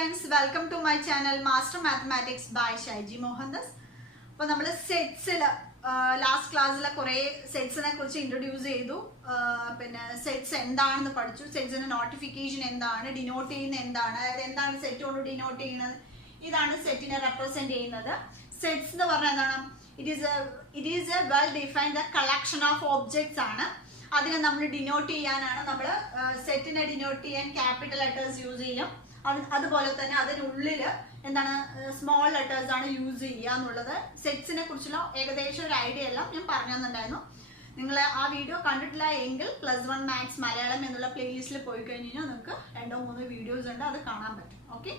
friends, welcome to my channel Master Mathematics by Shaiji Mohandas. അപ്പോൾ നമ്മൾ സെറ്റ്സിൽ last ക്ലാസ്സിൽ കുറേ സെറ്റ്സിനെ കുറിച്ച് ഇൻട്രൊഡ്യൂസ് ചെയ്തു. പിന്നെ സെറ്റ്സ് എന്താണെന്ന് പഠിച്ചു, സെറ്റ്സിന് നോട്ടിഫിക്കേഷൻ എന്താണ്, ഡിനോട്ട് ചെയ്യുന്ന എന്താണ്, അതായത് എന്താണ് സെറ്റ് കൊണ്ട് ഡിനോട്ട് ചെയ്യുന്നത്, ഇതാണ് സെറ്റിനെ റെപ്രസെന്റ് ചെയ്യുന്നത്. സെറ്റ്സ് എന്ന് പറഞ്ഞാൽ എന്താണ്? It is A well defined collection of objects ആണ്. അതിനെ നമ്മൾ ഡിനോട്ട് ചെയ്യാനാണ് നമ്മൾ സെറ്റിനെ ഡിനോട്ട് ചെയ്യാൻ ക്യാപിറ്റൽ ലെറ്റേഴ്സ് യൂസ് ചെയ്യും. അതുപോലെ തന്നെ അതിനുള്ളിൽ എന്താണ് സ്മോൾ ലെറ്റേഴ്സ് ആണ് യൂസ് ചെയ്യുക എന്നുള്ളത്. സെറ്റ്സിനെ കുറിച്ചുള്ള ഏകദേശം ഒരു ഐഡിയ എല്ലാം ഞാൻ പറഞ്ഞു തന്നിട്ടുണ്ടായിരുന്നു. നിങ്ങൾ ആ വീഡിയോ കണ്ടിട്ടില്ല എങ്കിൽ +1 മാത്സ് മലയാളം എന്നുള്ള പ്ലേലിസ്റ്റിൽ പോയി കഴിഞ്ഞാൽ നിങ്ങൾക്ക് 2-3 വീഡിയോസ് ഉണ്ട്, അത് കാണാൻ പറ്റും. ഓക്കെ,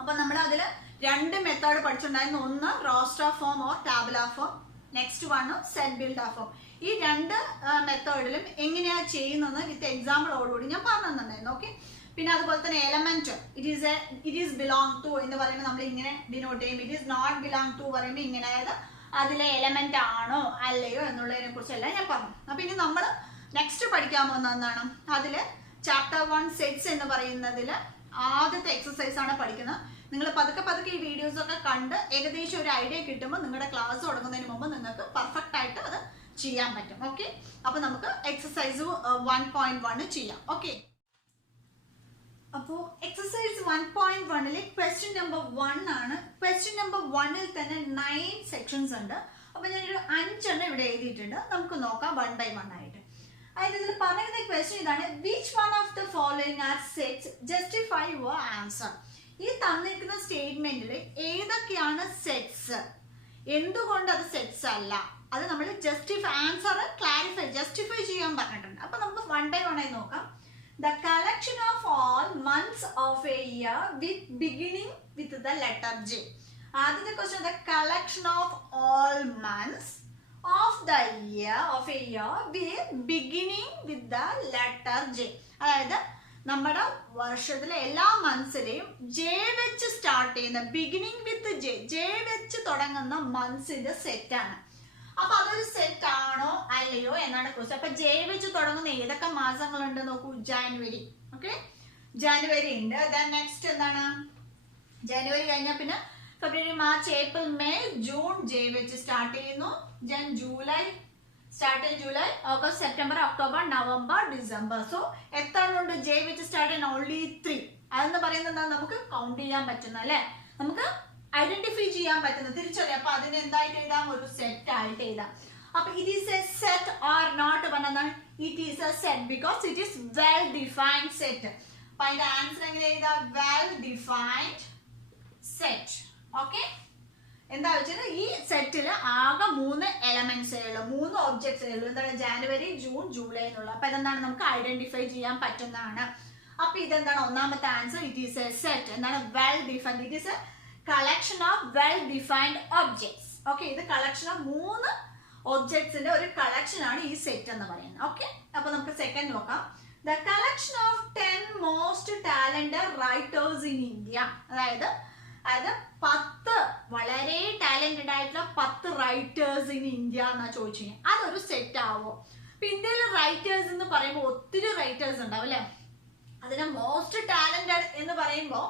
അപ്പൊ നമ്മൾ അതിൽ 2 മെത്തേഡ് പഠിച്ചിട്ടുണ്ടായിരുന്നു. ഒന്ന് roster form or tabular form, next one set builder form. ഈ 2 മെത്തേഡിലും എങ്ങനെയാ ചെയ്യുന്നത് വിത്ത് എക്സാമ്പിളോടുകൂടി ഞാൻ പറഞ്ഞു തന്നിട്ടുണ്ടായിരുന്നു. ഓക്കെ, പിന്നെ അതുപോലെ തന്നെ element it is belong to എന്ന് പറയുമ്പോൾ നമ്മൾ ഇങ്ങനെ ഡിനോട്ട് ചെയ്യും. It is not belong to പറയുമ്പോൾ ഇങ്ങനെ, അതായത് അതിലെ എലമെന്റ് ആണോ അല്ലയോ എന്നുള്ളതിനെ കുറിച്ചെല്ലാം ഞാൻ പറഞ്ഞു. അപ്പൊ ഇനി നമ്മൾ നെക്സ്റ്റ് പഠിക്കാൻ പോകുന്ന എന്താണ്, അതില് ചാപ്റ്റർ 1 സെറ്റ്സ് എന്ന് പറയുന്നതിൽ ആദ്യത്തെ എക്സസൈസ് ആണ് പഠിക്കുന്നത്. നിങ്ങൾ പതുക്കെ ഈ വീഡിയോസ് ഒക്കെ കണ്ട് ഏകദേശം ഒരു ഐഡിയ കിട്ടുമ്പോൾ നിങ്ങളുടെ ക്ലാസ് തുടങ്ങുന്നതിന് മുമ്പ് നിങ്ങൾക്ക് പെർഫെക്റ്റ് ആയിട്ട് അത് ചെയ്യാൻ പറ്റും. ഓക്കെ, അപ്പൊ നമുക്ക് എക്സസൈസ് 1.1 ചെയ്യാം. ഓക്കെ, അപ്പോൾ എക്സസൈസ് 1.1 ക്വസ്റ്റ്യൻ നമ്പർ 1 ആണ്. ക്വസ്റ്റ്യൻ നമ്പർ 1 തന്നെ 9 സെക്ഷൻസ് ഉണ്ട്. അപ്പൊ ഞാനൊരു 5 ഇവിടെ എഴുതിയിട്ടുണ്ട്. നമുക്ക് നോക്കാം 1 by 1 ആയിട്ട്. അതായത് ഇതിൽ പറയുന്ന ക്വസ്റ്റ്യൻ ഇതാണ്: which one of the following are sets justify your answer. ഈ തന്നിരിക്കുന്ന സ്റ്റേറ്റ്മെന്റിൽ ഏതൊക്കെയാണ് സെറ്റ്സ്, എന്തുകൊണ്ട് അത് സെറ്റ്സ് അല്ല, അത് നമ്മൾ ജസ്റ്റിഫൈ ചെയ്യാൻ പറഞ്ഞിട്ടുണ്ട്. അപ്പൊ നമുക്ക് 1 by 1 ആയി നോക്കാം. The collection of all months of a year with beginning with the letter J. ആദ്യത്തെ question, the collection of all months of the year of a year with beginning with the letter J. അതായത് നമ്മുടെ വർഷത്തിലെ എല്ലാ മന്ത്സിലെയും J വെച്ച് start ചെയ്യുന്ന, beginning വിത്ത് J വെച്ച് തുടങ്ങുന്ന മന്ത്സിന്റെ set ആണ്. അപ്പൊ അതൊരു സെറ്റ് ആണോ അല്ലയോ എന്നാണ് ക്വസ്റ്റ്യൻ. അപ്പൊ ജെ വെച്ച് തുടങ്ങുന്ന ഏതൊക്കെ മാസങ്ങളുണ്ട് നോക്കൂ. ജാനുവരി. ഓക്കെ, ജാനുവരി ഉണ്ട്. നെക്സ്റ്റ് എന്താണ്, ജനുവരി കഴിഞ്ഞാൽ പിന്നെ ഫെബ്രുവരി, March, April, May, June J വെച്ച് സ്റ്റാർട്ട് ചെയ്യുന്നു. ജൂലൈ സ്റ്റാർട്ട് ചെയ്യും. July, August, September, October, November, December. So എത്ര ഉണ്ട് ജെ വെച്ച് സ്റ്റാർട്ട് ചെയ്യുന്ന? ഓൺലി 3. അതെന്ന് പറയുന്നത് എന്താ, നമുക്ക് കൗണ്ട് ചെയ്യാൻ പറ്റുന്ന, അല്ലെ, നമുക്ക് ഐഡന്റിഫൈ ചെയ്യാൻ പറ്റുന്നത്, തിരിച്ചറിയാം. അപ്പൊ അതിന് എന്തായിട്ട് എഴുതാം? ഒരു സെറ്റ് ആയിട്ട് എഴുതാം. അപ്പൊ it is a set or not പറഞ്ഞതാണ്? It is a set because it is well defined set. അപ്പൊ അതിന്റെ ആൻസർ എങ്ങനെ എഴുതാം? Well defined set. ഓക്കെ, എന്താ വെച്ചാൽ ഈ സെറ്റില് ആകെ 3 എലമെന്റ്സേ ഉള്ളൂ, 3 ഒബ്ജക്ട്സേ ഉള്ളൂ. എന്താണ്? ജാനുവരി, ജൂൺ, ജൂലൈ എന്നുള്ള. അപ്പൊ ഇതെന്താണ്, നമുക്ക് ഐഡന്റിഫൈ ചെയ്യാൻ പറ്റുന്നതാണ്. അപ്പൊ ഇതെന്താണ് ഒന്നാമത്തെ answer? It is a set. എന്താണ്? Well defined. It is a collection of well defined objects. Okay, ഇത് കളക്ഷൻ ഓഫ് 3 ഒബ്ജക്ട്സിന്റെ ഒരു കളക്ഷൻ ആണ് ഈ സെറ്റ് എന്ന് പറയുന്നത്. ഓക്കെ, അപ്പൊ നമുക്ക് സെക്കൻഡ് നോക്കാം. The collection of 10 most talented writers in India. അതായത് 10 വളരെ ടാലന്റഡ് ആയിട്ടുള്ള 10 റൈറ്റേഴ്സ് ഇൻ ഇന്ത്യ എന്നാ ചോദിച്ചു കഴിഞ്ഞാൽ അതൊരു സെറ്റ് ആവോ? ഇപ്പൊ ഇന്ത്യയിലെ റൈറ്റേഴ്സ് എന്ന് പറയുമ്പോൾ ഒത്തിരി റൈറ്റേഴ്സ് ഉണ്ടാവും, അല്ലെ? അതിനെ മോസ്റ്റ് ടാലന്റഡ് എന്ന് പറയുമ്പോൾ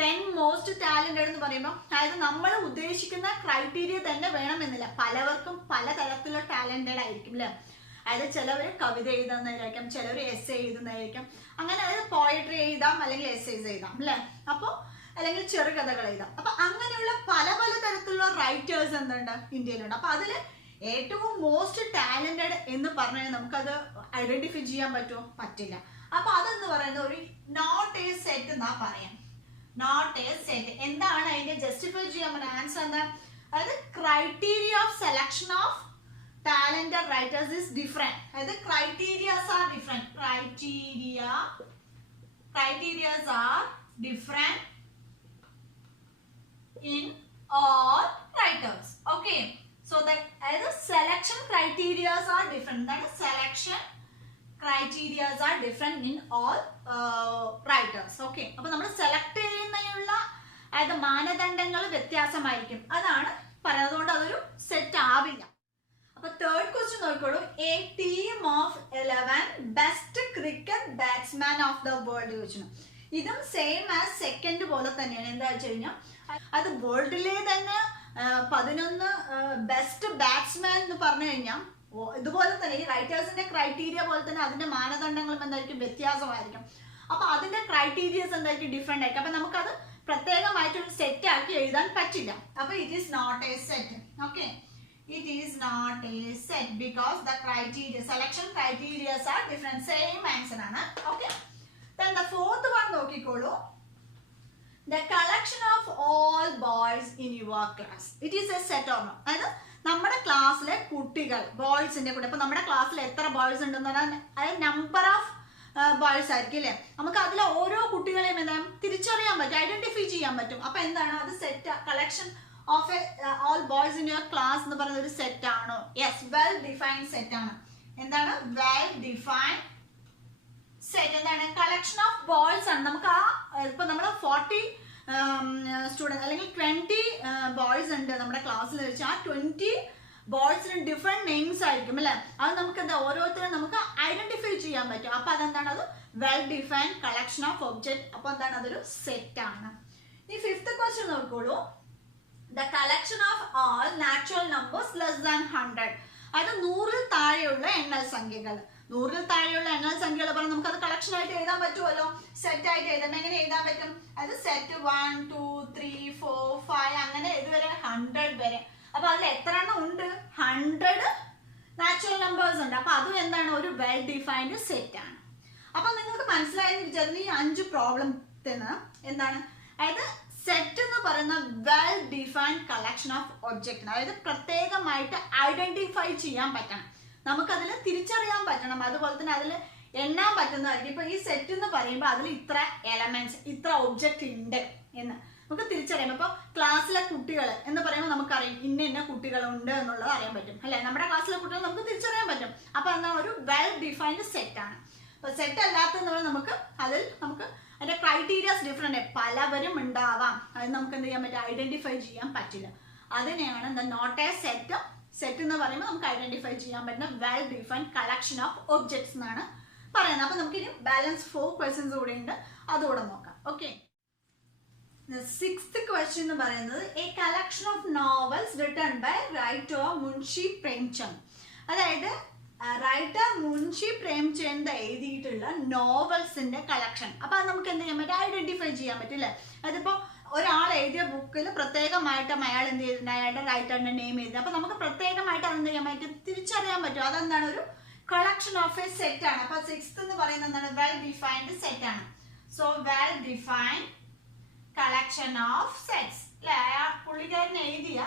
10 മോസ്റ്റ് ടാലന്റഡ് എന്ന് പറയുമ്പോൾ അതായത് നമ്മൾ ഉദ്ദേശിക്കുന്ന ക്രൈറ്റീരിയ തന്നെ വേണമെന്നില്ല. പലവർക്കും പലതരത്തിലുള്ള ടാലന്റഡ് ആയിരിക്കും, അല്ലെ? അതായത് ചിലവർ കവിത എഴുതുന്നതായിരിക്കും, ചിലവർ എസ് എഴുതുന്നതായിരിക്കും. അങ്ങനെ അതായത് പോയട്രി എഴുതാം, അല്ലെങ്കിൽ എസ്സേസ് എഴുതാം, അല്ലെ? അപ്പോൾ അല്ലെങ്കിൽ ചെറുകഥകൾ എഴുതാം. അപ്പൊ അങ്ങനെയുള്ള പല തരത്തിലുള്ള റൈറ്റേഴ്സ് എന്തുണ്ട്, ഇന്ത്യയിലുണ്ട്. അപ്പൊ അതില് ഏറ്റവും മോസ്റ്റ് ടാലന്റഡ് എന്ന് പറഞ്ഞാൽ നമുക്കത് ഐഡന്റിഫൈ ചെയ്യാൻ പറ്റുമോ? പറ്റില്ല. അപ്പൊ അതെന്ന് പറയുന്നത് ഒരു നോട്ട് എ സെറ്റ് എന്നാ പറയാം. Not a set. എന്താണ് അതിന്റെ ജസ്റ്റിഫൈ ചെയ്യാൻ പറ്റുന്ന ആൻസർ? എന്താ? അതായത് criteria of selection of talented writers is different. അതായത് criterias are different. Criterias are different in all writers. Okay, so that as a selection criteria are different. That is selection criteria are different in all writers. Okay, അപ്പോൾ നമ്മൾ select ചെയ്യുന്നതിനുള്ള അതായത് മാനദണ്ഡങ്ങൾ വ്യത്യാസമായിരിക്കും. അതാണ് പറയുന്നത്. അതുകൊണ്ട് അതൊരു സെറ്റ് ആവില്ല. അപ്പൊ തേർഡ് ക്വസ്റ്റ്യൻ നോക്കിക്കോളൂ. A team of 11 best cricket batsman of the world ചോദിച്ചു. ഇതും സെയിം ആസ് സെക്കൻഡ് പോലെ തന്നെയാണ്. എന്താ വെച്ച് കഴിഞ്ഞാൽ അത് വേൾഡിലെ തന്നെ 11 ബെസ്റ്റ് ബാറ്റ്സ്മാൻ എന്ന് പറഞ്ഞു കഴിഞ്ഞാൽ ഇതുപോലെ തന്നെ ഈ റൈറ്റേഴ്സിന്റെ ക്രൈറ്റീരിയ പോലെ തന്നെ അതിന്റെ മാനദണ്ഡങ്ങളും എന്തായിരിക്കും വ്യത്യാസമായിരിക്കും. അപ്പൊ അതിന്റെ ക്രൈറ്റീരിയസ് എന്തായിരിക്കും ഡിഫറെന്റ് ആയിരിക്കും. അപ്പൊ നമുക്കത് പ്രത്യേകമായിട്ട് ഒരു സെറ്റ് ആക്കി എഴുതാൻ പറ്റില്ല. അപ്പൊ it is not a set. Okay, it is not a set because the criteria selection criteria are different. Same answer ആണ്. Okay, then the fourth one നോക്കിക്കോളൂ. The collection of all boys in your class, it is a set or not. അതായത് നമ്മുടെ ക്ലാസ്സിലെ കുട്ടികൾ ബോയ്സിന്റെ കൂടെ, ഇപ്പൊ നമ്മുടെ ക്ലാസ്സിൽ എത്ര ബോയ്സ് ഉണ്ടെന്ന് പറഞ്ഞാൽ അതായത് നമ്പർ ഓഫ് ബോയ്സ് ആയിരിക്കും അല്ലേ. നമുക്ക് അതിലെ ഓരോ കുട്ടികളെയും എന്താ തിരിച്ചറിയാൻ പറ്റും, ഐഡന്റിഫൈ ചെയ്യാൻ പറ്റും. അപ്പൊ എന്താണ് അത് set collection of all boys in your class എന്ന് പറയുന്ന ഒരു സെറ്റ് ആണോ? യെസ്, വെൽ ഡിഫൈൻഡ് സെറ്റ് ആണ്. എന്താണ് വെൽ ഡിഫൈൻഡ് സെറ്റ്? എന്താണ് കളക്ഷൻ ഓഫ് ബോയ്സ് ആണ്. നമുക്ക് ആ ഇപ്പൊ നമ്മൾ 40 സ്റ്റുഡൻറ് അല്ലെങ്കിൽ 20 ബോയ്സ് ഉണ്ട് നമ്മുടെ ക്ലാസ്സിൽ വെച്ച് ആ 20 ബോയ്സിന് ഡിഫറെന്റ് നെയിംസ് ആയിരിക്കും അല്ലെ. അത് നമുക്ക് എന്താ ഓരോരുത്തരും നമുക്ക് ഐഡന്റിഫൈ ചെയ്യാൻ പറ്റും. അപ്പൊ അതെന്താണ് അത് well defined collection of object. അപ്പൊ എന്താണ് അതൊരു സെറ്റ് ആണ്. ഈ ഫിഫ്ത്ത് ക്വസ്റ്റ്യൻ നോക്കോളൂ. The collection of all natural numbers less than 100. അത് 100-ൽ താഴെയുള്ള എണ്ണൽ സംഖ്യകൾ. 100-ൽ താഴെയുള്ള എണ്ണൽ സംഖ്യകൾ പറഞ്ഞാൽ നമുക്ക് അത് കളക്ഷൻ ആയിട്ട് എഴുതാൻ പറ്റുമല്ലോ, സെറ്റ് ആയിട്ട് എഴുതാം. എങ്ങനെ എഴുതാൻ പറ്റും? അത് സെറ്റ് 1 2 3 4 5 അങ്ങനെ ഇതുവരെ 100 വരെ. അപ്പൊ അതിൽ എത്ര എണ്ണം ഉണ്ട്? 100 നാച്ചുറൽ നമ്പേഴ്സ് ഉണ്ട്. അപ്പൊ അതും എന്താണ് ഒരു വെൽ ഡിഫൈൻഡ് സെറ്റ് ആണ്. അപ്പൊ നിങ്ങൾക്ക് മനസ്സിലായെന്ന് വിചാരിച്ചു ഈ 5 പ്രോബ്ലത്തിന് എന്താണ് അതായത് സെറ്റ് എന്ന് പറയുന്ന well defined collection of object. അതായത് പ്രത്യേകമായിട്ട് ഐഡന്റിഫൈ ചെയ്യാൻ പറ്റണം, നമുക്കതിൽ തിരിച്ചറിയാൻ പറ്റണം, അതുപോലെ തന്നെ അതിൽ എണ്ണാൻ പറ്റുന്നതായിരിക്കും. ഇപ്പൊ ഈ സെറ്റ് എന്ന് പറയുമ്പോൾ അതിൽ ഇത്ര എലമെന്റ്സ് ഇത്ര ഒബ്ജക്റ്റ് ഉണ്ട് എന്ന് നമുക്ക് തിരിച്ചറിയാം. ഇപ്പൊ ക്ലാസ്സിലെ കുട്ടികൾ എന്ന് പറയുമ്പോൾ നമുക്കറിയാം ഇന്ന കുട്ടികളുണ്ട് എന്നുള്ളത് അറിയാൻ പറ്റും അല്ലെ. നമ്മുടെ ക്ലാസ്സിലെ കുട്ടികൾ നമുക്ക് തിരിച്ചറിയാൻ പറ്റും. അപ്പൊ എന്നാൽ ഒരു വെൽ ഡിഫൈൻഡ് സെറ്റ് ആണ്. അപ്പൊ സെറ്റ് അല്ലാത്തെന്ന് പറഞ്ഞാൽ നമുക്ക് അതിൽ നമുക്ക് അതിന്റെ ക്രൈറ്റീരിയസ് ഡിഫറെന്റ്, പലവരും ഉണ്ടാവാം, അത് നമുക്ക് എന്ത് ചെയ്യാൻ പറ്റും, ഐഡന്റിഫൈ ചെയ്യാൻ പറ്റില്ല. അതിനെയാണ് എന്താ നോട്ട് എ സെറ്റ്. സെറ്റ് എന്ന് പറയുമ്പോൾ നമുക്ക് ഐഡന്റിഫൈ ചെയ്യാൻ പറ്റുന്ന well defined collection of objects എന്നാണ് പറയുന്നത്. അപ്പൊ നമുക്ക് ഇനി ബാലൻസ് 4 ക്വസ്റ്റ്യൻസ് കൂടെ ഉണ്ട്, അതുകൂടെ നോക്കാം. ഓക്കെ, സിക്സ്ത് ക്വസ്റ്റ്യൻ എന്ന് പറയുന്നത് a collection of novels written by writer Munshi Premchand. അതായത് റൈറ്റർ മുൻഷി പ്രേംചന്ദ് എഴുതിയിട്ടുള്ള നോവൽസിന്റെ കളക്ഷൻ. അപ്പൊ അത് നമുക്ക് എന്ത് ചെയ്യാൻ പറ്റും, ഐഡന്റിഫൈ ചെയ്യാൻ പറ്റില്ലേ. അതിപ്പോ ഒരാൾ എഴുതിയ ബുക്കിൽ പ്രത്യേകമായിട്ടും അയാൾ എന്ത് ചെയ്തിട്ടുണ്ട്, അയാളുടെ റൈറ്ററിന്റെ നെയിം എഴുതി. അപ്പൊ നമുക്ക് പ്രത്യേകമായിട്ട് അതെന്ത് ചെയ്യാൻ പറ്റും, തിരിച്ചറിയാൻ പറ്റും. അതെന്താണ് ഒരു കളക്ഷൻ ഓഫ് എ സെറ്റ് ആണ്. അപ്പൊ സിക്സ്ത് എന്ന് പറയുന്നത് എന്താണ് വെൽ ഡിഫൈൻഡ് സെറ്റ് ആണ്. So well defined collection of sets അല്ലെ. പുള്ളിക്കാരൻ എഴുതിയ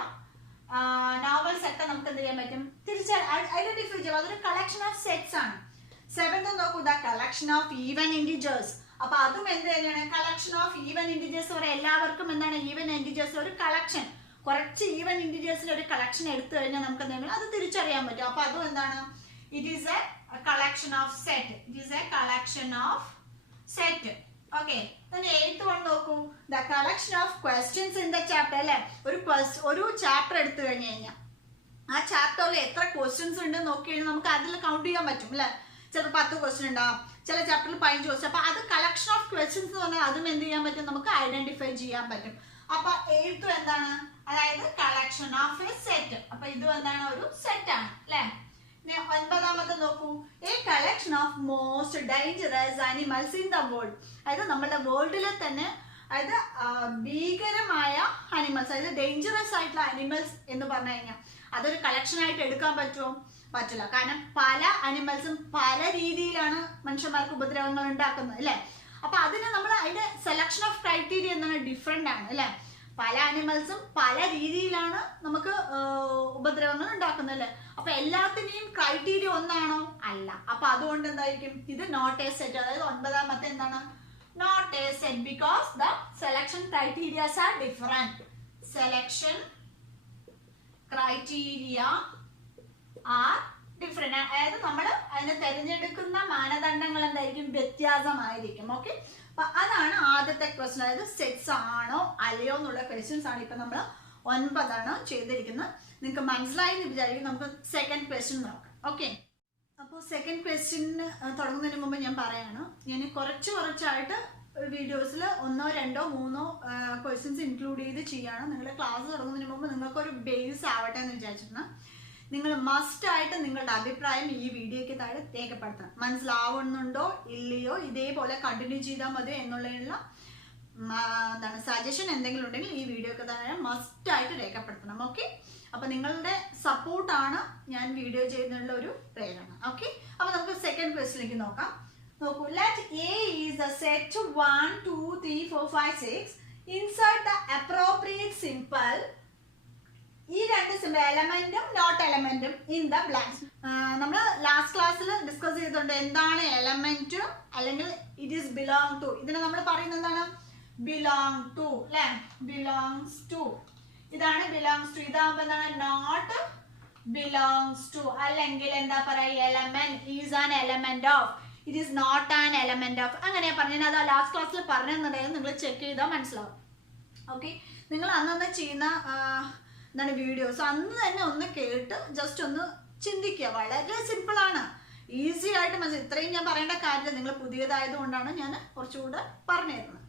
നോവൽസ് ഒക്കെ നമുക്ക് എന്ത് ചെയ്യാൻ പറ്റും, ഐഡന്റിഫൈ ചെയ്യാം. അതൊരു കളക്ഷൻ ഓഫ് സെറ്റ്സ് ആണ്. സെവൻത് നോക്കൂ, the collection of even integers. അപ്പൊ അതും എന്ത് തന്നെയാണ് കളക്ഷൻ ഓഫ് ഈവൻ ഇന്റിജേഴ്സ്. പറയാം എല്ലാവർക്കും എന്താണ് ഈവൻ ഇന്റിജേഴ്സ് ഒരു കളക്ഷൻ, കുറച്ച് ഈവൻ ഇന്റിജേഴ്സിന്റെ ഒരു കളക്ഷൻ എടുത്തു കഴിഞ്ഞാൽ നമുക്ക് എന്തെങ്കിലും അത് തിരിച്ചറിയാൻ പറ്റും. അപ്പൊ അതും എന്താണ് it is a collection of set. It is a collection of set. Okay, eighth one നോക്കൂ, the collection of questions in the chapter അല്ലെ. ഒരു ചാപ്റ്റർ എടുത്തു കഴിഞ്ഞു കഴിഞ്ഞാൽ ആ ചാപ്റ്ററിൽ എത്ര ക്വസ്റ്റ്യൻസ് ഉണ്ട് നോക്കി കഴിഞ്ഞാൽ നമുക്ക് അതിൽ കൗണ്ട് ചെയ്യാൻ പറ്റും അല്ലെ. ചിലപ്പോൾ 10 ക്വസ്റ്റ്യൻ ഉണ്ടാവും, ചില ചാപ്റ്ററിൽ 15 ക്വസ്റ്റ്യൻ. അപ്പൊ അത് കളക്ഷൻ ഓഫ് ക്വസ്റ്റ്യൻസ് എന്ന് പറഞ്ഞാൽ അതും എന്ത് ചെയ്യാൻ പറ്റും, നമുക്ക് ഐഡന്റിഫൈ ചെയ്യാൻ പറ്റും. അപ്പൊ എയ്ത്ത് എന്താണ്, അതായത് കളക്ഷൻ ഓഫ് എ സെറ്റ്. അപ്പൊ ഇതും എന്താണ് ഒരു സെറ്റ് ആണ് അല്ലെ. ഒൻപതാമത്തെ നോക്കൂ, A collection of most dangerous animals in the world. അതായത് നമ്മുടെ വേൾഡിലെ തന്നെ അതായത് ഭീകരമായ അനിമൽസ്, അതായത് ഡേഞ്ചറസ് ആയിട്ടുള്ള അനിമൽസ് എന്ന് പറഞ്ഞു കഴിഞ്ഞാൽ അതൊരു കളക്ഷൻ ആയിട്ട് എടുക്കാൻ പറ്റുമോ? പറ്റില്ല. കാരണം പല അനിമൽസും പല രീതിയിലാണ് മനുഷ്യന്മാർക്ക് ഉപദ്രവങ്ങൾ ഉണ്ടാക്കുന്നത് അല്ലെ. അപ്പൊ അതിന് നമ്മൾ അതിന്റെ സെലക്ഷൻ ഓഫ് ക്രൈറ്റീരിയ എന്താണ് ഡിഫറെന്റ് ആണ് അല്ലെ. പല അനിമൽസും പല രീതിയിലാണ് നമുക്ക് ഉപദ്രവങ്ങൾ ഉണ്ടാക്കുന്നത് അല്ലെ. അപ്പൊ എല്ലാത്തിനെയും ക്രൈറ്റീരിയ ഒന്നാണോ? അല്ല. അപ്പൊ അതുകൊണ്ട് എന്തായിരിക്കും ഇത് നോട്ട് എ സെറ്റ്. അതായത് ഒൻപതാമത്തെ എന്താണ് not a set because the selection criterias are different. Selection criteria are different. അതായത് നമ്മൾ അതിനെ തിരഞ്ഞെടുക്കുന്ന മാനദണ്ഡങ്ങൾ എന്തായിരിക്കും, വ്യത്യാസമായിരിക്കും. ഓക്കെ, അപ്പൊ അതാണ് ആദ്യത്തെ ക്വസ്റ്റ്യൻ. അതായത് സെറ്റ്സ് ആണോ അല്ലയോ എന്നുള്ള ക്വസ്റ്റ്യൻസ് ആണ് ഇപ്പൊ നമ്മൾ 9 ചെയ്തിരിക്കുന്നത്. നിങ്ങൾക്ക് മനസ്സിലായി എന്ന് വിചാരിക്കും. നമുക്ക് സെക്കൻഡ് ക്വസ്റ്റ്യൻ നോക്കാം. ഓക്കെ, അപ്പോൾ സെക്കൻഡ് ക്വസ്റ്റ്യന് തുടങ്ങുന്നതിന് മുമ്പ് ഞാൻ പറയാണ്, ഞാൻ കുറച്ചായിട്ട് വീഡിയോസിൽ 1, 2, 3 ക്വസ്റ്റ്യൻസ് ഇൻക്ലൂഡ് ചെയ്ത് ചെയ്യാണ്. നിങ്ങളുടെ ക്ലാസ് തുടങ്ങുന്നതിന് മുമ്പ് നിങ്ങൾക്കൊരു ബേസ് ആവട്ടെ എന്ന് വിചാരിച്ചിരുന്നു. നിങ്ങൾ മസ്റ്റായിട്ട് നിങ്ങളുടെ അഭിപ്രായം ഈ വീഡിയോയ്ക്ക് താഴെ രേഖപ്പെടുത്തണം. മനസ്സിലാവുന്നുണ്ടോ ഇല്ലയോ, ഇതേപോലെ കണ്ടിന്യൂ ചെയ്താൽ മതിയോ എന്നുള്ളതിനുള്ള സജഷൻ എന്തെങ്കിലും ഉണ്ടെങ്കിൽ ഈ വീഡിയോയ്ക്ക് താഴെ മസ്റ്റായിട്ട് രേഖപ്പെടുത്തണം. ഓക്കെ, അപ്പൊ നിങ്ങളുടെ സപ്പോർട്ടാണ് ഞാൻ വീഡിയോ ചെയ്യുന്നതിനുള്ള ഒരു പ്രേരണ. ഓക്കെ, അപ്പൊ നമുക്ക് സെക്കൻഡ് ക്വസ്റ്റ്യനിലേക്ക് നോക്കാം. നോക്കൂ, let A is a set 1, 2, 3, 4, 5, 6. Insert the appropriate simple. ഈ രണ്ട് സിമ്പിൾ എലമെന്റും നോട്ട് എലമെന്റും ഇൻ ദ ബ്ലാങ്ക്സ്. നമ്മൾ ലാസ്റ്റ് ക്ലാസ്സിൽ ഡിസ്കസ് ചെയ്തിട്ടുണ്ട് എന്താണ് എലമെന്റ് അല്ലെങ്കിൽ ഇറ്റ് ഈസ് ബിലോങ് ടു. ഇതിനെ നമ്മൾ പറയുന്നത് എന്താണ്? ബിലോങ് ടു അല്ലെ, ബിലോങ്സ് ടു. ഇതാണ് ബിലോങ്സ് ടു. ഇതാകുമ്പോ എന്താണ്? Not belongs to. അല്ലെങ്കിൽ എന്താ പറയുക? Element is an element of, it is not an element of. അങ്ങനെ പറഞ്ഞു. അത് ലാസ്റ്റ് ക്ലാസ്സിൽ പറഞ്ഞിട്ടുണ്ടെങ്കിൽ നിങ്ങൾ ചെക്ക് ചെയ്താൽ മനസ്സിലാവും. ഓക്കെ, നിങ്ങൾ അന്നന്ന് ചെയ്യുന്ന എന്താണ് വീഡിയോസ് അന്ന് തന്നെ ഒന്ന് കേട്ട് ജസ്റ്റ് ഒന്ന് ചിന്തിക്കുക. വളരെ സിമ്പിളാണ്, ഈസി ആയിട്ട് മനസ്സിലായി. ഇത്രയും ഞാൻ പറയേണ്ട കാര്യമില്ല, നിങ്ങൾ പുതിയതായത് കൊണ്ടാണ് ഞാൻ കുറച്ചുകൂടെ പറഞ്ഞു തരുന്നത്.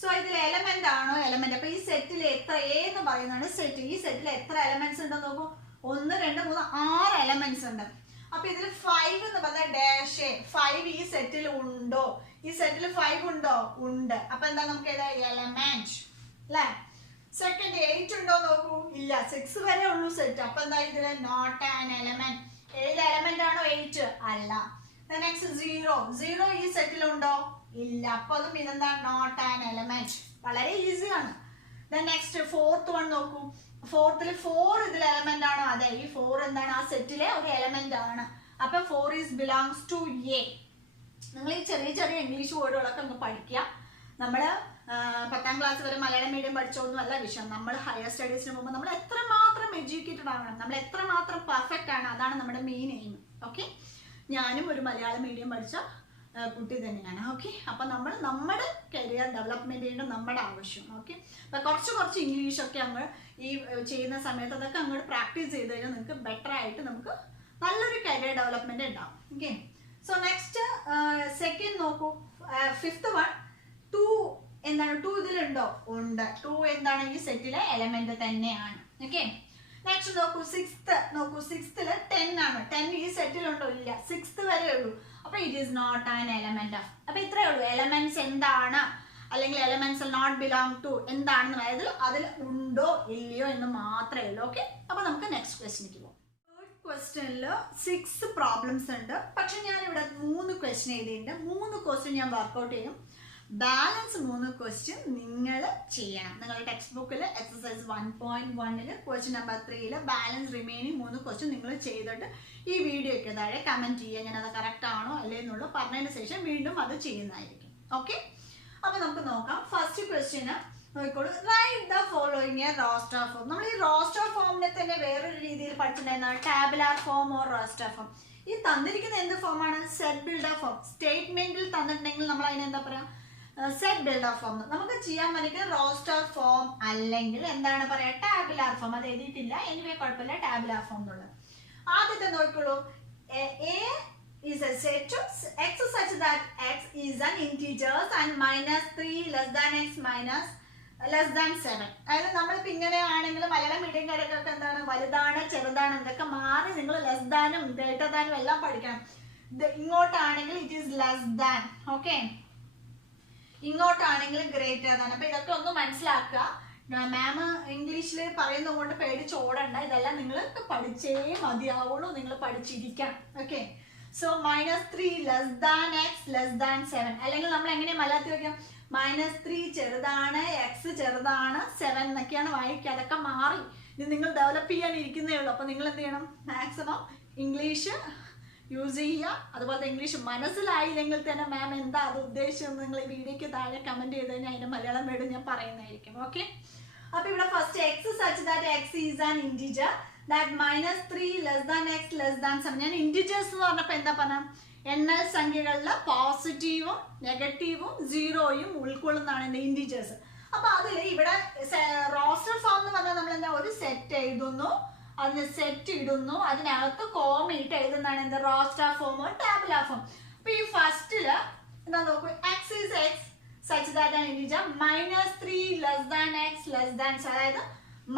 സോ ഇതിൽ എലമെന്റ് ആണോ എലമെന്റ്? അപ്പൊ ഈ സെറ്റിൽ എത്ര എ എന്ന് പറയുന്നതാണ് സെറ്റ്. ഈ സെറ്റിൽ എത്ര എലമെന്റ്സ് ഉണ്ടെന്ന് നോക്കൂ. 1, 2, 3, 6 എലമെന്റ്സ് ഉണ്ട്. അപ്പൊ ഇതിൽ 5 എന്ന് പറഞ്ഞാൽ ഡാഷ് 5 ഈ സെറ്റിൽ ഉണ്ടോ? ഈ സെറ്റിൽ 5 ഉണ്ടോ? ഉണ്ട്. അപ്പൊ എന്താ നമുക്ക് ഏതാ? എലമെന്റ് അല്ലെ. സെക്കൻഡ് 8 ഉണ്ടോ നോക്കൂ. ഇല്ല, 6 വരെ ഉള്ളൂ സെറ്റ്. അപ്പൊ എന്താ ഇതില്? Not an element. ഏത് എലമെന്റ് ആണോ? 8 അല്ല. നെക്സ്റ്റ് 0 ഈ സെറ്റിൽ ഉണ്ടോ? ഇല്ല. അപ്പൊ അതും ഇതെന്താ? Not an element. വളരെ ഈസിയാണ്. നെക്സ്റ്റ് ഫോർത്ത് വൺ നോക്കൂ. ഫോർത്തിൽ 4 ഇതിൽ എലമെന്റ് ആണോ? അതെ, ഈ 4 എന്താണ്? ആ സെറ്റിലെ ഒരു എലമെന്റ് ആണ്. അപ്പൊ 4 ഈസ് ബിലോങ്സ് ടു എ. നിങ്ങൾ ഈ ചെറിയ ചെറിയ ഇംഗ്ലീഷ് വേർഡുകളൊക്കെ നമുക്ക് പഠിക്കാം. നമ്മള് 10ാം ക്ലാസ് വരെ മലയാളം മീഡിയം പഠിച്ചൊന്നും അല്ല വിഷയം. നമ്മൾ ഹയർ സ്റ്റഡീസിന് പോകുമ്പോൾ നമ്മൾ എത്രമാത്രം എഡ്യൂക്കേറ്റഡ് ആവണം, നമ്മൾ എത്രമാത്രം പെർഫെക്റ്റ് ആണ്, അതാണ് നമ്മുടെ മെയിൻ എയിം. ഓക്കെ, ഞാനും ഒരു മലയാളം മീഡിയം പഠിച്ച കുട്ടി തന്നെയാണ്. ഓക്കെ, അപ്പൊ നമ്മൾ നമ്മുടെ കരിയർ ഡെവലപ്മെന്റ് ചെയ്യേണ്ട നമ്മുടെ ആവശ്യം. ഓക്കെ, അപ്പൊ കുറച്ച് ഇംഗ്ലീഷൊക്കെ അങ്ങ് ഈ ചെയ്യുന്ന സമയത്ത് അതൊക്കെ അങ്ങോട്ട് പ്രാക്ടീസ് ചെയ്ത് കഴിഞ്ഞാൽ നിങ്ങൾക്ക് ബെറ്റർ ആയിട്ട് നമുക്ക് നല്ലൊരു കരിയർ ഡെവലപ്മെന്റ് ഉണ്ടാവും. ഓക്കെ, സോ നെക്സ്റ്റ് സെക്കൻഡ് നോക്കൂ. ഫിഫ്ത്ത് വൺ 2 എന്താണ്? 2 ഇതിലുണ്ടോ? ഉണ്ട്. 2 എന്താണ്? ഈ സെറ്റിലെ എലമെന്റ് തന്നെയാണ്. ഓക്കെ, നെക്സ്റ്റ് നോക്കൂ. സിക്സ്ത്തിൽ 10 ആണ്. 10 ഈ സെറ്റിലുണ്ടോ? ഇല്ല, 6th വരെ ഉള്ളൂ. അപ്പൊ it is not an element of. അപ്പൊ ഇത്രയേ ഉള്ളൂ. എലമെന്റ്സ് എന്താണ് അല്ലെങ്കിൽ എലമെന്റ്സ് നോട്ട് ബിലോങ് ടു എന്താണെന്ന് അതായത് അതിൽ ഉണ്ടോ ഇല്ലയോ എന്ന് മാത്രമേ ഉള്ളൂ. ഓക്കെ, അപ്പൊ നമുക്ക് നെക്സ്റ്റ് ക്വസ്റ്റ്യനിലേക്ക് പോകാം. തേർഡ് ക്വസ്റ്റ്യനിൽ 6 പ്രോബ്ലംസ് ഉണ്ട്. പക്ഷെ ഞാൻ ഇവിടെ 3 ക്വസ്റ്റ്യൻ എഴുതിയിട്ടുണ്ട്. 3 ക്വസ്റ്റ്യൻ ഞാൻ വർക്ക്ഔട്ട് ചെയ്യും. ബാലൻസ് 3 ക്വസ്റ്റ്യൻ നിങ്ങൾ ചെയ്യണം. നിങ്ങളുടെ ടെക്സ്റ്റ് ബുക്കിൽ exercise 1.1 question number 3 balance remaining 3 question നിങ്ങൾ ചെയ്തിട്ട് ഈ വീഡിയോയ്ക്ക് താഴെ കമന്റ് ചെയ്യുക. ഞാനത് കറക്റ്റ് ആണോ അല്ലേ എന്നുള്ളത് പറഞ്ഞതിന് ശേഷം വീണ്ടും അത് ചെയ്യുന്നതായിരിക്കും. ഓക്കെ, അപ്പൊ നമുക്ക് നോക്കാം. ഫസ്റ്റ് ക്വസ്റ്റ്യന് നോക്കിക്കോളൂ. Write the following a roster form. നമ്മൾ ഈ റോസ്റ്റർ ഫോമിനെ തന്നെ വേറൊരു രീതിയിൽ പഠിച്ചിട്ടുണ്ടായിരുന്ന tabular form or roster form. ഈ തന്നിരിക്കുന്ന എന്ത് ഫോമാണ്? Set builder form. സ്റ്റേറ്റ്മെന്റിൽ തന്നിട്ടുണ്ടെങ്കിൽ നമ്മൾ അതിനെന്താ പറയാ? Set builder form. നമുക്ക് ചെയ്യാൻ പറ്റുന്ന റോസ്റ്റർ ഫോം അല്ലെങ്കിൽ എന്താണ് പറയാ? Tabular form. അത് എഴുതിയിട്ടില്ല, എനിവേ കുഴപ്പമില്ല, ടാബുലാർ ഫോം എന്നുള്ളത്. ആദ്യത്തെ നോക്കിക്കോളൂ. A is a set of x such that x is an integer and -3 less than x minus less than 7. അതായത് നമ്മളിപ്പോൾ ഇങ്ങനെ ആണെങ്കിൽ മലയാളം മീഡിയം കാര്യങ്ങളൊക്കെ എന്താണ്? വലുതാണ് ചെറുതാണ് ഇതൊക്കെ മാറി നിങ്ങൾ ലെസ് ദാനും ഗ്രേറ്റർ ദാനും എല്ലാം പഠിക്കണം. ഇങ്ങോട്ടാണെങ്കിൽ it is less than. Okay, ഇങ്ങോട്ടാണെങ്കിൽ ഗ്രേറ്റർ ദാൻ. അപ്പൊ ഇതൊക്കെ ഒന്ന് മനസ്സിലാക്കുക. മാം ഇംഗ്ലീഷിൽ പറയുന്നത് കൊണ്ട് പേടിച്ചോടണ്ട. ഇതെല്ലാം നിങ്ങൾ പഠിച്ചേ മതിയാവുള്ളൂ, നിങ്ങൾ പഠിച്ചിരിക്കണം. Okay, so -3 less than X less than 7. അല്ലെങ്കിൽ നമ്മൾ എങ്ങനെ മലയാളത്തിൽ വയ്ക്കാം? -3 ചെറുതാണ്, എക്സ് ചെറുതാണ്, 7 എന്നൊക്കെയാണ് വായിക്കുക. അതൊക്കെ മാറി ഇത് നിങ്ങൾ ഡെവലപ്പ് ചെയ്യാൻ ഇരിക്കുന്നേ ഉള്ളൂ. അപ്പൊ നിങ്ങൾ എന്ത് ചെയ്യണം? മാക്സിമം ഇംഗ്ലീഷ് യൂസ് ചെയ്യുക. അതുപോലെ ഇംഗ്ലീഷ് മനസ്സിലായില്ലെങ്കിൽ തന്നെ മാം എന്താ അത് ഉദ്ദേശിച്ചത് നിങ്ങൾ ഈ വീഡിയോയ്ക്ക് താഴെ കമന്റ് ചെയ്ത് കഴിഞ്ഞാൽ അതിന്റെ മലയാളം വേർഡ് ഞാൻ പറയുന്നതായിരിക്കും. ഓക്കെ, അപ്പൊ ഇവിടെ first X such that X is an integer that -3 less than X less than 7. ഞാൻ ഇന്റിജേഴ്സ് എന്ന് പറഞ്ഞപ്പോ എന്താ പറഞ്ഞ? എണ്ണൽ സംഖ്യകളിൽ പോസിറ്റീവും നെഗറ്റീവും സീറോയും ഉൾക്കൊള്ളുന്നതാണ് എന്റെ ഇന്റിജേഴ്സ്. അപ്പൊ അതിൽ ഇവിടെ റോസ്റ്റർ ഫോം എന്ന് പറഞ്ഞാൽ നമ്മൾ എന്താ? ഒരു സെറ്റ് എഴുതുന്നു, അതിന് സെറ്റ് ഇടുന്നു, അതിനകത്ത് കോമ ഇട്ട് എഴുതുന്നതാണ് എന്ത്? Roster form, tabular form. അപ്പൊ ഈ ഫസ്റ്റില് എന്താ നോക്കൂ. X is x such that an integer -3 less than x less than, അതായത്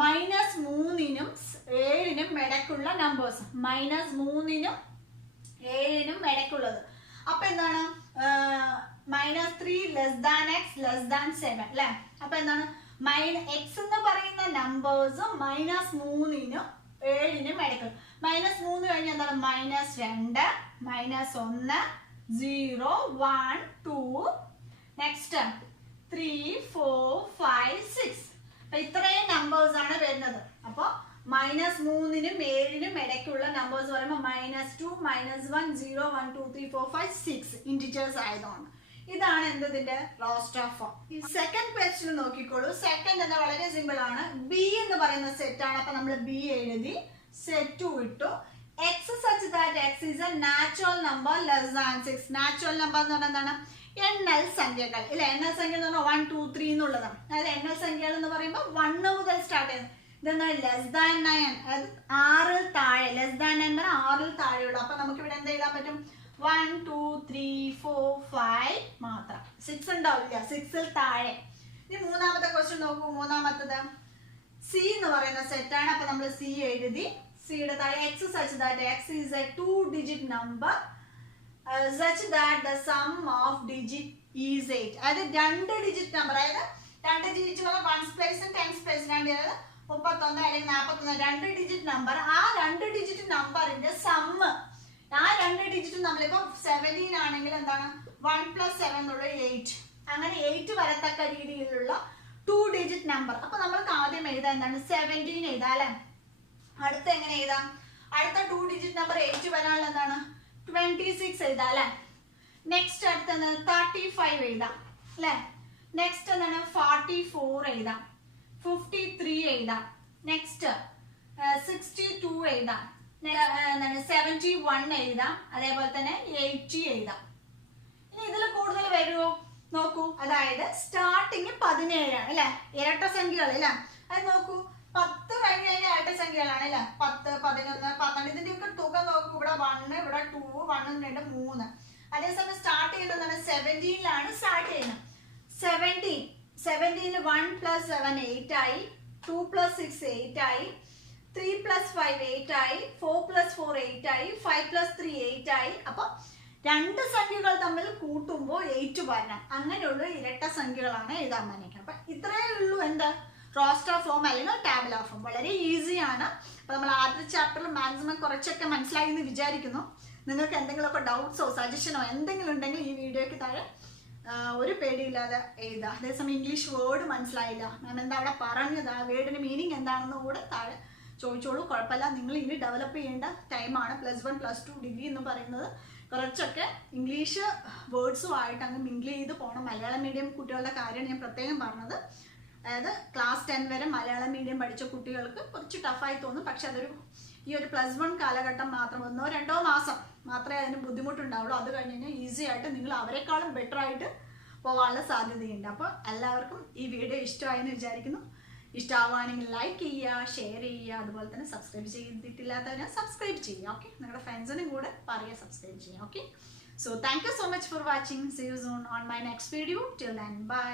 -3-നും 7-നും ഇടയ്ക്കുള്ള നമ്പേഴ്സ്, -3-നും 7-നും ഇടയ്ക്കുള്ളത്. അപ്പൊ എന്താണ് -3 less than X less than 7 അല്ലെ. അപ്പൊ എന്താണ് എക്സ് എന്ന് പറയുന്ന നമ്പേഴ്സ് -3-നും 7-നും ഇടയ്ക്ക്. -3 കഴിഞ്ഞാൽ എന്താണ് -2 -1 0 1 2 നെക്സ്റ്റ് 3 4 5 6. അപ്പൊ ഇത്രയും നമ്പേഴ്സ് ആണ് വരുന്നത്. അപ്പൊ -3-നും 7-നും ഇടയ്ക്കുള്ള നമ്പേഴ്സ് പറയുമ്പോൾ -2 -1 0 1 2 3 4 5 6 ഇന്റിജേഴ്സ് ആയതുകൊണ്ട് ഇതാണ് എന്തതിന്റെ റോസ്റ്റർ ഫോം. ഈ സെക്കൻഡ് ക്വസ്റ്റ്യൻ നോക്കിക്കോളൂ. സെക്കൻഡ് എന്താ വളരെ സിമ്പിൾ ആണ്. ബി എന്ന് പറയുന്ന സെറ്റ് ആണ്. അപ്പൊ നമ്മൾ ബി എഴുതി, സെറ്റ് 2 ഇട്ടു. X such that X is A natural number less than 6. Natural number എന്ന് പറഞ്ഞാൽ എന്താണ്? എണ്ണൽ സംഖ്യകൾ ഇല്ല. എണ്ണൽ സംഖ്യ എന്ന് പറഞ്ഞാൽ 1 2 3 എന്നുള്ളതാണ്. അതായത് എണ്ണൽ സംഖ്യകൾ എന്ന് പറയുമ്പോൾ 1 മുതൽ സ്റ്റാർട്ട് ചെയ്യുന്നത്. ഇതെന്താണ് ലെസ് ദാൻ 9, അതായത് 6 താഴെ. ലെസ് ദാൻ 9 പറഞ്ഞാൽ 6 താഴെയുള്ളൂ. അപ്പൊ നമുക്ക് ഇവിടെ എന്ത് എഴുതാൻ പറ്റും? 1 2 3 4 5 മാത്രം. 6 ഉണ്ടാവില്ല, 6-ൽ താഴെ. ഇനി മൂന്നാമത്തെ ക്വസ്റ്റ്യൻ നോക്കൂ. മൂന്നാമത്തത് സി എന്ന് പറയുന്ന സെറ്റാണ്. അപ്പൊ നമ്മൾ സി എഴുതി. സിയുടെ താഴെ X such that X is A 2-digit number such that the sum of digit is 8. അതായത് 2 ഡിജിറ്റ് നമ്പർ, അതായത് 2 digit 1's place and 10's place, 31 അല്ലെങ്കിൽ 41, 2 ഡിജിറ്റ് നമ്പർ. ആ 2 ഡിജിറ്റ് നമ്പറിന്റെ സമ്മ്, ആ 2 ഡിജിറ്റ് നമ്മളിപ്പോ 17 ആണെങ്കിൽ എന്താണ് 1 + 7 എന്നുള്ളത് 8. അങ്ങനെ 8 വരത്തക്ക രീതിയിലുള്ള 2 ഡിജിറ്റ് നമ്പർ. അപ്പൊ നമ്മൾക്ക് ആദ്യം എഴുതാം എന്താണ് 17 എഴുതാം അല്ലെ. അടുത്ത എങ്ങനെ എഴുതാം? അടുത്ത 2 ഡിജിറ്റ് നമ്പർ 8 വരാനുള്ള എന്താണ് 26 എഴുതാം അല്ലെ. നെക്സ്റ്റ് അടുത്ത 35 എഴുതാം അല്ലെ. നെക്സ്റ്റ് എന്താണ് 44 എഴുതാം, 53 എഴുതാം, നെക്സ്റ്റ് 62 എഴുതാം, 71 എഴുതാം, അതേപോലെ തന്നെ 80 എഴുതാം. ഇനി ഇതിൽ കൂടുതൽ വരുമോ നോക്കൂ. അതായത് സ്റ്റാർട്ടിങ് 17 ആണ് അല്ലെ, ഇരട്ട സംഖ്യകൾ അല്ലെ. അത് നോക്കൂ, 10 കഴിഞ്ഞ് കഴിഞ്ഞാൽ ഇരട്ട സംഖ്യകളാണ് അല്ലെ. 10 11 12 ഇതിന്റെയൊക്കെ തുക നോക്കൂ. ഇവിടെ 1, ഇവിടെ 2, 1 2 3. അതേസമയം സ്റ്റാർട്ട് ചെയ്യുന്നത് 17-ലാണ് സ്റ്റാർട്ട് ചെയ്യുന്നത്. 17 1 + 7 8 ആയി, 2 + 6 8 ആയി, 3 + 5 8 ആയി, 4 + 4 8 ആയി, 5 + 3 8 ആയി. അപ്പൊ രണ്ട് സംഖ്യകൾ തമ്മിൽ കൂട്ടുമ്പോൾ 8 വരണം. അങ്ങനെയുള്ള ഇരട്ട സംഖ്യകളാണ് എഴുതാൻ പറഞ്ഞിരിക്കുന്നത്. അപ്പൊ ഇത്രയേ ഉള്ളൂ എന്താ റോസ്റ്റർ ഫോം അല്ലെങ്കിൽ ടാബുലാർ ഫോം. വളരെ ഈസിയാണ്. അപ്പൊ നമ്മൾ ആദ്യത്തെ ചാപ്റ്ററിൽ മാക്സിമം കുറച്ചൊക്കെ മനസ്സിലായി എന്ന് വിചാരിക്കുന്നു. നിങ്ങൾക്ക് എന്തെങ്കിലുമൊക്കെ ഡൗട്ട്സോ സജഷനോ എന്തെങ്കിലും ഉണ്ടെങ്കിൽ ഈ വീഡിയോയ്ക്ക് താഴെ ഒരു പേടിയില്ലാതെ എഴുതുക. അതേസമയം ഇംഗ്ലീഷ് വേർഡ് മനസ്സിലായില്ല, മാം എന്താ അവിടെ പറഞ്ഞത്, ആ വേർഡിന് മീനിങ് എന്താണെന്ന് കൂടെ താഴെ ചോദിച്ചോളൂ. കുഴപ്പമില്ല. നിങ്ങൾ ഇനി ഡെവലപ്പ് ചെയ്യേണ്ട ടൈമാണ്. +1 +2 ഡിഗ്രി എന്ന് പറയുന്നത് കുറച്ചൊക്കെ ഇംഗ്ലീഷ് വേർഡ്സും ആയിട്ട് അങ്ങ് മിങ്കിൾ ചെയ്ത് പോകണം. മലയാളം മീഡിയം കുട്ടികളുടെ കാര്യമാണ് ഞാൻ പ്രത്യേകം പറഞ്ഞത്. അതായത് ക്ലാസ് 10 വരെ മലയാളം മീഡിയം പഠിച്ച കുട്ടികൾക്ക് കുറച്ച് ടഫായി തോന്നും. പക്ഷെ അതൊരു ഈ ഒരു +1 കാലഘട്ടം മാത്രം 1 2 മാസം മാത്രമേ അതിന് ബുദ്ധിമുട്ടുണ്ടാവുള്ളൂ. അത് കഴിഞ്ഞ് കഴിഞ്ഞാൽ ഈസി ആയിട്ട് നിങ്ങൾ അവരെക്കാളും ബെറ്റർ ആയിട്ട് പോകാനുള്ള സാധ്യതയുണ്ട്. അപ്പോൾ എല്ലാവർക്കും ഈ വീഡിയോ ഇഷ്ടമായെന്ന് വിചാരിക്കുന്നു. ഇഷ്ടമാവുകയാണെങ്കിൽ ലൈക്ക് ചെയ്യുക, ഷെയർ ചെയ്യുക, അതുപോലെ തന്നെ സബ്സ്ക്രൈബ് ചെയ്തിട്ടില്ലാത്തവരെ സബ്സ്ക്രൈബ് ചെയ്യുക. ഓക്കെ, നിങ്ങളുടെ ഫ്രണ്ട്സിനും കൂടെ പറയുക സബ്സ്ക്രൈബ് ചെയ്യുക. Okay, so thank you so much for watching. See you soon on my next video. Till then by.